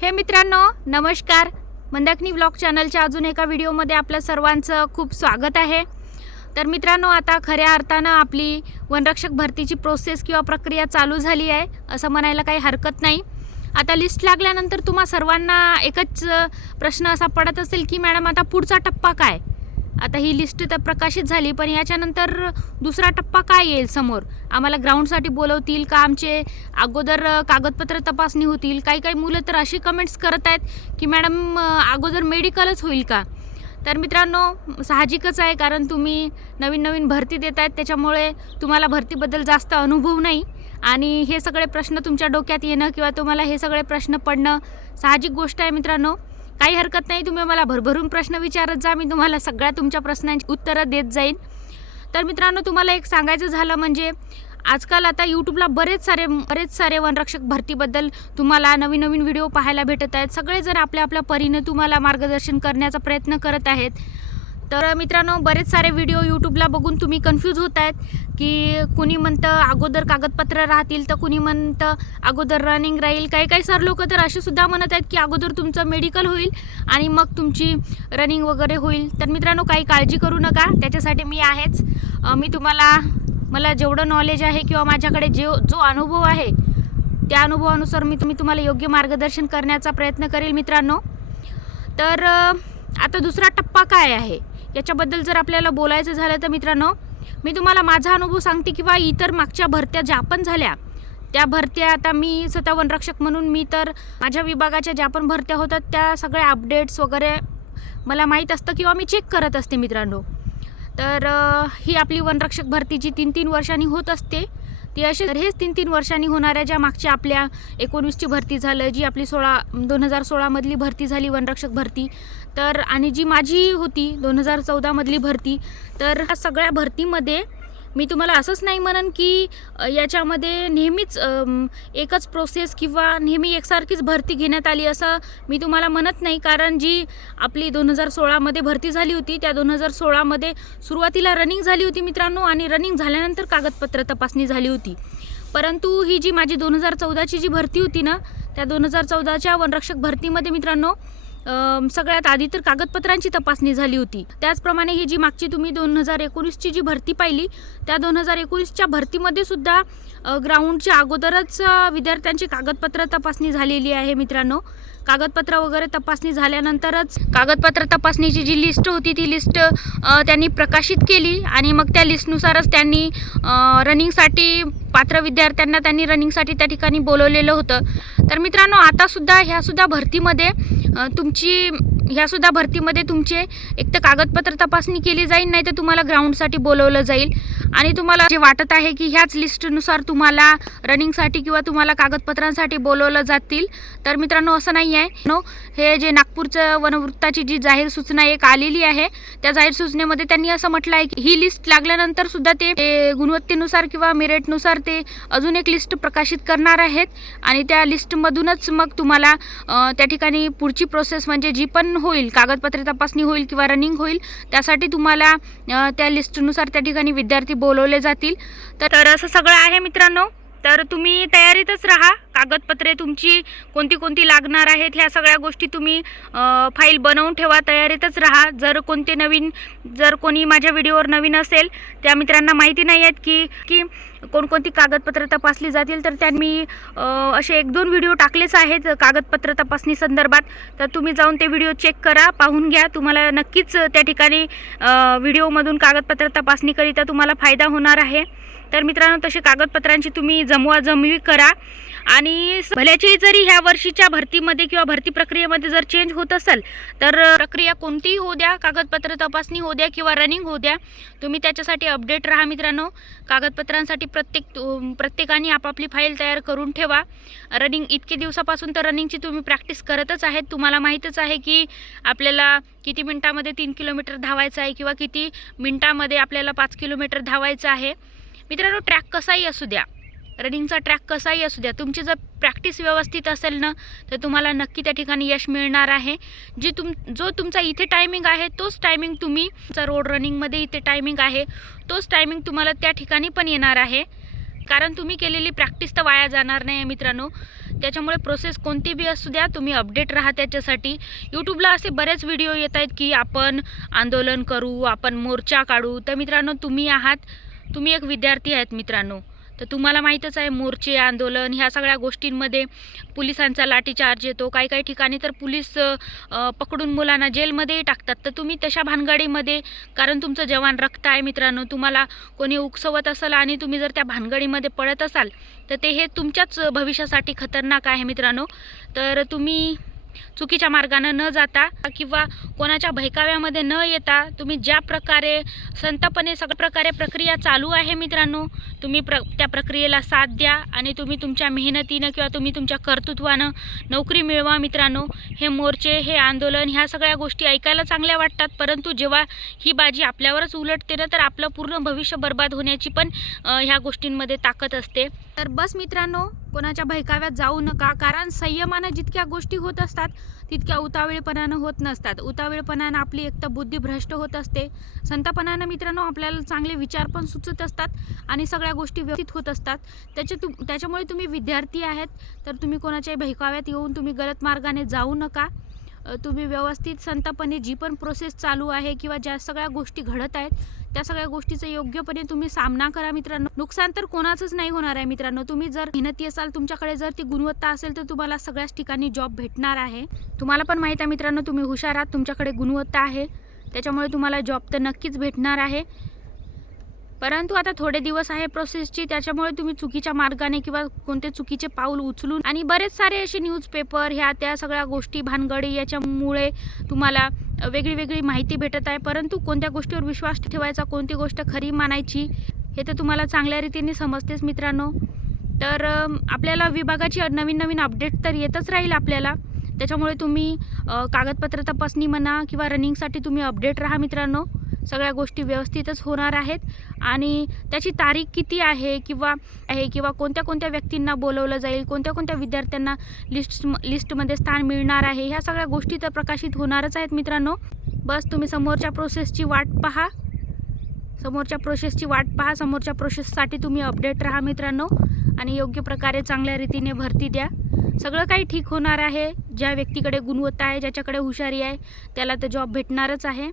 हे मित्रांनो नमस्कार. मंदाकिनी ब्लॉग चॅनलच्या अजून एका व्हिडिओमध्ये आपलं सर्वांचं खूप स्वागत आहे. तर मित्रांनो आता खऱ्या अर्थानं आपली वनरक्षक भरतीची प्रोसेस किंवा प्रक्रिया चालू झाली आहे असं म्हणायला काही हरकत नाही. आता लिस्ट लागल्यानंतर तुम्हा सर्वांना एकच प्रश्न असा पडत असेल की मॅडम आता पुढचा टप्पा काय? आता ही लिस्ट तर प्रकाशित झाली पण याच्यानंतर दुसरा टप्पा काय येईल समोर? आम्हाला ग्राउंडसाठी बोलवतील का आमचे अगोदर कागदपत्र तपासणी होतील? काही काही मुलं तर अशी कमेंट्स करत आहेत की मॅडम अगोदर मेडिकलच होईल का? तर मित्रांनो साहजिकच आहे कारण तुम्ही नवीन नवीन भरती देत आहेत त्याच्यामुळे तुम्हाला भरतीबद्दल जास्त अनुभव नाही. आणि हे सगळे प्रश्न तुमच्या डोक्यात येणं किंवा तुम्हाला हे सगळे प्रश्न पडणं साहजिक गोष्ट आहे मित्रांनो. काही हरकत नाही तुम्ही मला भरभरून प्रश्न विचारत जा मी तुम्हाला सगळ्या तुमच्या प्रश्नांची उत्तरं देत जाईन. तर मित्रांनो तुम्हाला एक सांगायचं झालं म्हणजे आजकाल आता यूट्यूबला बरेच सारे बरेच सारे वनरक्षक भरतीबद्दल तुम्हाला नवीन नवीन व्हिडिओ पाहायला भेटत आहेत. सगळेजण आपल्या आपल्या परीने तुम्हाला मार्गदर्शन करण्याचा प्रयत्न करत आहेत. तर मित्रांनो बरेच सारे व्हिडिओ यूट्यूबला बघून तुम्ही कन्फ्यूज होत आहेत की कुणी म्हणतं अगोदर कागदपत्र राहतील तर कुणी म्हणतं अगोदर रनिंग राहील. काही काही सर लोक तर असे सुद्धा म्हणत आहेत की अगोदर तुमचं मेडिकल होईल आणि मग तुमची रनिंग वगैरे होईल. तर मित्रांनो काही काळजी करू नका. त्याच्यासाठी मी आहेच. मी तुम्हाला मला जेवढं नॉलेज आहे किंवा माझ्याकडे जे जो अनुभव आहे त्या अनुभवानुसार मी तुम्ही तुम्हाला योग्य मार्गदर्शन करण्याचा प्रयत्न करेल मित्रांनो. तर आता दुसरा टप्पा काय आहे? याच्याबद्दल जर आपल्याला बोलायचं झालं तर मित्रांनो मी तुम्हाला माझा अनुभव सांगते किंवा इतर मागच्या भरत्या ज्या पण झाल्या त्या भरत्या आता मी स्वतः वनरक्षक म्हणून मी तर माझ्या विभागाच्या ज्या पण भरत्या होतात त्या सगळ्या अपडेट्स वगैरे मला माहीत असतं किंवा मी चेक करत असते मित्रांनो. तर ही आपली वनरक्षक भरती जी तीन तीन वर्षांनी होत असते. ती अशी तर हेच तीन तीन वर्षांनी होणाऱ्या ज्या मागच्या आपल्या एकोणीसची भरती झालं जी आपली सोळा दोन हजार सोळामधली भरती झाली वनरक्षक भरती. तर आणि जी माझी होती दोन हजार चौदामधली भरती तर ह्या सगळ्या भरतीमध्ये मी तुम्हाला असंच नाही म्हणन की याच्यामध्ये नेहमीच एकच प्रोसेस किंवा नेहमी एकसारखीच भरती घेण्यात आली असं मी तुम्हाला म्हणत नाही. कारण जी आपली दोन हजार सोळामध्ये भरती झाली होती त्या दोन हजार सोळामध्ये सुरुवातीला रनिंग झाली होती मित्रांनो आणि रनिंग झाल्यानंतर कागदपत्र तपासणी झाली होती. परंतु ही जी माझी दोन हजार चौदाची जी भरती होती ना त्या दोन हजार चौदाच्या वनरक्षक भरतीमध्ये मित्रांनो सगळ्यात आधी तर कागदपत्रांची तपासणी झाली होती. त्याचप्रमाणे ही जी मागची तुम्ही दोन हजार एकोणीसची जी भरती पाहिली त्या दोन हजार एकोणीसच्या भरतीमध्ये सुद्धा ग्राउंडच्या अगोदरच विद्यार्थ्यांची कागदपत्र तपासणी झालेली आहे मित्रांनो. कागदपत्र वगैरे तपासणी झाल्यानंतरच कागदपत्र तपासणीची जी लिस्ट होती ती लिस्ट त्यांनी प्रकाशित केली आणि मग त्या लिस्टनुसारच त्यांनी रनिंगसाठी पात्र विद्यार्थ्यांना त्यांनी रनिंगसाठी त्या ठिकाणी बोलवलेलं होतं. तर मित्रांनो आतासुद्धा ह्यासुद्धा भरतीमध्ये तुमची ह्यासुद्धा भरतीमध्ये तुमचे एक तर कागदपत्र तपासणी केली जाईल नाही तर तुम्हाला ग्राउंडसाठी बोलवलं जाईल. आणि तुम्हाला जे वाटत आहे की ह्याच लिस्टनुसार तुम्हाला रनिंगसाठी किंवा तुम्हाला कागदपत्रांसाठी बोलवलं जातील तर मित्रांनो असं नाही आहे नो हे जे नागपूरचं वनवृत्ताची जी जाहीर सूचना एक आलेली आहे त्या जाहीर सूचनेमध्ये त्यांनी असं म्हटलं आहे की ही लिस्ट लागल्यानंतर सुद्धा ते गुणवत्तेनुसार किंवा मेरिटनुसार ते अजून एक लिस्ट प्रकाशित करणार आहेत आणि त्या लिस्टमधूनच मग तुम्हाला त्या ठिकाणी पुढची प्रोसेस म्हणजे जी पण होईल कागदपत्रे तपासणी होईल किंवा रनिंग होईल त्यासाठी तुम्हाला त्या लिस्टनुसार त्या ठिकाणी विद्यार्थी बोलवले जातील. तर असं सगळं आहे मित्रांनो. तर तुम्ही तयारीतच राहा. कागदपत्रे तुमची कोणती कोणती लागणार आहेत ह्या सगळ्या गोष्टी तुम्ही फाईल बनवून ठेवा तयारीतच राहा. जर कोणते नवीन जर कोणी माझ्या व्हिडिओवर नवीन असेल त्या मित्रांना माहिती नाही आहेत की की कोणकोणती कागदपत्रं तपासली जातील तर त्यांनी असे एक दोन व्हिडिओ टाकलेच आहेत कागदपत्र तपासणी संदर्भात. तर तुम्ही जाऊन ते व्हिडिओ चेक करा पाहून घ्या. तुम्हाला नक्कीच त्या ठिकाणी व्हिडिओमधून कागदपत्र तपासणीकरिता तुम्हाला फायदा होणार आहे. तर मित्रांनो तसे कागदपत्रांची तुम्ही जमवाजमवी करा. आणि आणि भल्याची जरी ह्या वर्षीच्या भरतीमध्ये किंवा भरती प्रक्रियेमध्ये जर चेंज होत असेल तर प्रक्रिया कोणतीही होऊ द्या कागदपत्र तपासणी होऊ द्या किंवा रनिंग होऊ द्या तुम्ही त्याच्यासाठी अपडेट राहा मित्रांनो. कागदपत्रांसाठी प्रत्येक प्रत्येकाने आपापली फाईल तयार करून ठेवा. रनिंग इतके दिवसापासून तर रनिंगची तुम्ही प्रॅक्टिस करतच आहेत. तुम्हाला माहीतच आहे की आपल्याला किती मिनटामध्ये तीन किलोमीटर धावायचं आहे किंवा किती मिनटामध्ये आपल्याला पाच किलोमीटर धावायचं आहे. मित्रांनो ट्रॅक कसाही असू द्या रनिंगचा ट्रॅक कसाही असू द्या तुमची जर प्रॅक्टिस व्यवस्थित असेल ना तर तुम्हाला नक्की त्या ठिकाणी यश मिळणार आहे. जी तुम जो तुमचा इथे टायमिंग आहे तोच टायमिंग तुम्ही रोड रनिंगमध्ये इथे टायमिंग आहे तोच टायमिंग तुम्हाला त्या ठिकाणी पण येणार आहे. कारण तुम्ही केलेली प्रॅक्टिस तर वाया जाणार नाही मित्रांनो. त्याच्यामुळे प्रोसेस कोणती बी असू द्या तुम्ही अपडेट राहा त्याच्यासाठी. यूट्यूबला असे बरेच व्हिडिओ येत आहेत की आपण आंदोलन करू आपण मोर्चा काढू. तर मित्रांनो तुम्ही आहात तुम्ही एक विद्यार्थी आहेत मित्रांनो. तर तुम्हाला माहीतच आहे मोर्चे आंदोलन ह्या सगळ्या गोष्टींमध्ये पोलिसांचा लाठीचार्ज येतो. काही काही ठिकाणी तर पोलीस पकडून मुलांना जेलमध्येही टाकतात. तर तुम्ही तशा भानगडीमध्ये कारण तुमचं जवान रक्त आहे मित्रांनो तुम्हाला कोणी उकसवत असेल आणि तुम्ही जर त्या भानगडीमध्ये पडत असाल तर ते हे तुमच्याच भविष्यासाठी खतरनाक आहे मित्रांनो. तर तुम्ही चुकीच्या मार्गानं न जाता किंवा कोणाच्या भैकाव्यामध्ये न येता तुम्ही ज्या प्रकारे संतपणे सगळ्या प्रकारे प्रक्रिया चालू आहे मित्रांनो तुम्ही प्र त्या प्रक्रियेला साथ द्या आणि तुम्ही तुमच्या मेहनतीनं किंवा तुम्ही तुमच्या कर्तृत्वानं नोकरी मिळवा मित्रांनो. हे मोर्चे हे आंदोलन ह्या सगळ्या गोष्टी ऐकायला चांगल्या वाटतात परंतु जेव्हा ही बाजी आपल्यावरच उलटते ना तर आपलं पूर्ण भविष्य बर्बाद होण्याची पण ह्या गोष्टींमध्ये ताकद असते. तर बस मित्रांनो कोणाच्या भैकाव्यात जाऊ नका. कारण संयमानं जितक्या गोष्टी होत असतात तितक्या उतावीळपणानं होत नसतात. उतावीळपणानं आपली एक तर बुद्धी भ्रष्ट होत असते. संतपणानं मित्रांनो आपल्याला चांगले विचार पण सुचत असतात आणि सगळ्या गोष्टी व्यवस्थित होत असतात. त्याच्या तु त्याच्यामुळे तुम्ही विद्यार्थी आहेत. तर तुम्ही कोणाच्याही भैकाव्यात येऊन तुम्ही गलत मार्गाने जाऊ नका. तुम्ही व्यवस्थित संतपणे जी पण प्रोसेस चालू आहे किंवा ज्या सगळ्या गोष्टी घडत आहेत त्या सगळ्या गोष्टीचा योग्यपणे तुम्ही सामना करा मित्रांनो. नुकसान तर कोणाचंच नाही होणार आहे मित्रांनो. तुम्ही जर मेहनती असाल तुमच्याकडे जर ती गुणवत्ता असेल तर तुम्हाला सगळ्याच ठिकाणी जॉब भेटणार आहे. तुम्हाला पण माहीत आहे मित्रांनो तुम्ही हुशार आहात तुमच्याकडे गुणवत्ता आहे. त्याच्यामुळे तुम्हाला जॉब तर नक्कीच भेटणार आहे. परंतु आता थोडे दिवस आहे प्रोसेसची त्याच्यामुळे तुम्ही चुकीच्या मार्गाने किंवा कोणते चुकीचे पाऊल उचलून आणि बरेच सारे असे न्यूजपेपर ह्या त्या सगळ्या गोष्टी भानगडी याच्यामुळे तुम्हाला वेगळी वेगळी माहिती भेटत आहे. परंतु कोणत्या गोष्टीवर विश्वास ठेवायचा कोणती गोष्ट खरी मानायची हे तर तुम्हाला चांगल्या रीतीने समजतेच मित्रांनो. तर आपल्याला विभागाची नवीन नवीन अपडेट तर येतच राहील आपल्याला. त्याच्यामुळे तुम्ही कागदपत्र तपासणी म्हणा किंवा रनिंगसाठी तुम्ही अपडेट राहा मित्रांनो. सगळ्या गोष्टी व्यवस्थितच होणार आहेत. आणि त्याची तारीख किती आहे किंवा आहे किंवा कोणत्या कोणत्या व्यक्तींना बोलवलं जाईल कोणत्या कोणत्या विद्यार्थ्यांना लिस्ट लिस्टमध्ये स्थान मिळणार आहे ह्या सगळ्या गोष्टी तर प्रकाशित होणारच आहेत मित्रांनो. बस तुम्ही समोरच्या प्रोसेसची वाट पहा. समोरच्या प्रोसेसची वाट पहा. समोरच्या प्रोसेससाठी तुम्ही अपडेट राहा मित्रांनो. आणि योग्य प्रकारे चांगल्या रीतीने भरती द्या. सगळं काही ठीक होणार आहे. ज्या व्यक्तीकडे गुणवत्ता आहे ज्याच्याकडे हुशारी आहे त्याला तर जॉब भेटणारच आहे.